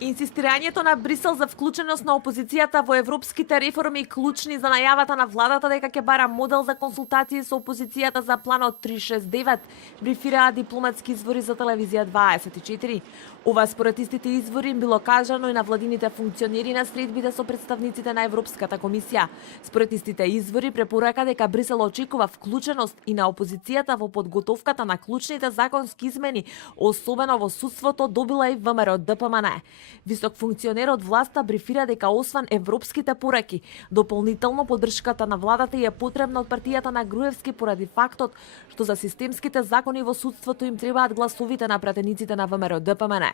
Инсистирањето на Брисел за вклученост на опозицијата во европските реформи клучни за најавата на владата дека ќе бара модел за консултации со опозицијата за планот 369, брифираа дипломатски извори за телевизија 24. Ова според истите извори им било кажано и на владините функционери на средбите со представниците на Европската комисија. Според истите извори препорака дека Брисел очекува вклученост и на опозицијата во подготовката на клучните законски измени, особено во судството, добила и ВМРО ДПМН. Висок функционер од власта брифира дека освен европските пораки, дополнително поддршката на владата е потребна од партијата на Груевски поради фактот што за системските закони во судството им требаат гласовите на пратениците на ВМРО ДПМН.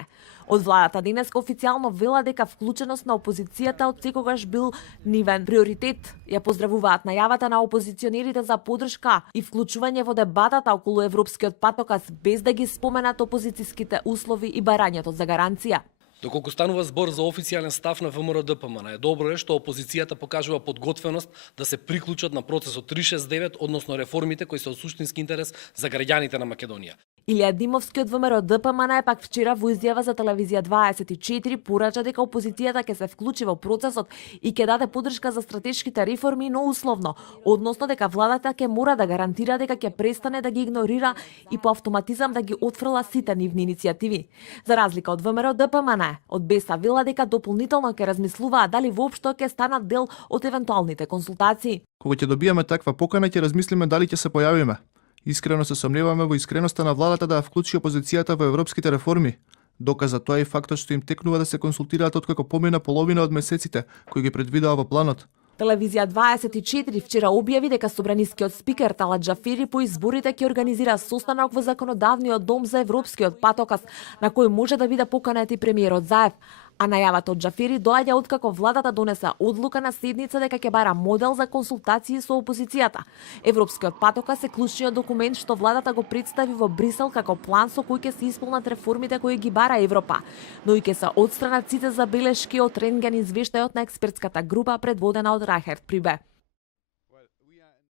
Од владата денеска официјално вела дека вклученост на опозицијата од секогаш бил нивен приоритет. Ја поздравуваат најавата на опозиционерите за поддршка и вклучување во дебатата околу европскиот патокас без да ги споменат опозицијските услови и барањето за гаранција. Доколку станува збор за официјален став на ВМРО ДПМН, добро е што опозицијата покажува подготвеност да се приклучат на процесот 369, односно реформите кои се од суштински интерес за граѓаните на Македонија. Илија Димовски од ВМРО ДПМН пак вчера во изјава за телевизија 24 порача дека опозицијата ќе се вклучи во процесот и ќе даде поддршка за стратешките реформи, но условно, односно дека владата ќе мора да гарантира дека ќе престане да ги игнорира и по автоматизам да ги отфрла сите нивни иницијативи. За разлика од ВМРО ДПМН, од БЕСА вела дека дополнително ќе размислуваат дали воопшто ќе станат дел од евентуалните консултации. Кога ќе добиеме таква покана, ќе размислиме дали ќе се појавиме. Искрено се сомневаме во искреноста на владата да вклучи опозицијата во европските реформи. Доказ за тоа е фактот што им текнува да се консултираат откако помина половина од месеците кои ги предвидува во планот. Телевизија 24 вчера објави дека собранискиот спикер Талат Џафери по изборите ќе организира состанок во Законодавниот дом за европскиот патокас, на кој може да биде поканет и премиерот Заев. А најавата од Џафери доаѓа откако владата донесе одлука на седница дека ќе бара модел за консултации со опозицијата. Европскиот патокас е клучниот документ што владата го представи во Брисел како план со кој ќе се исполнат реформите кои ги бара Европа, но и ќе се отстранат сите забелешки од рентген извештајот на експертската група предводена од Рахерт Прибе.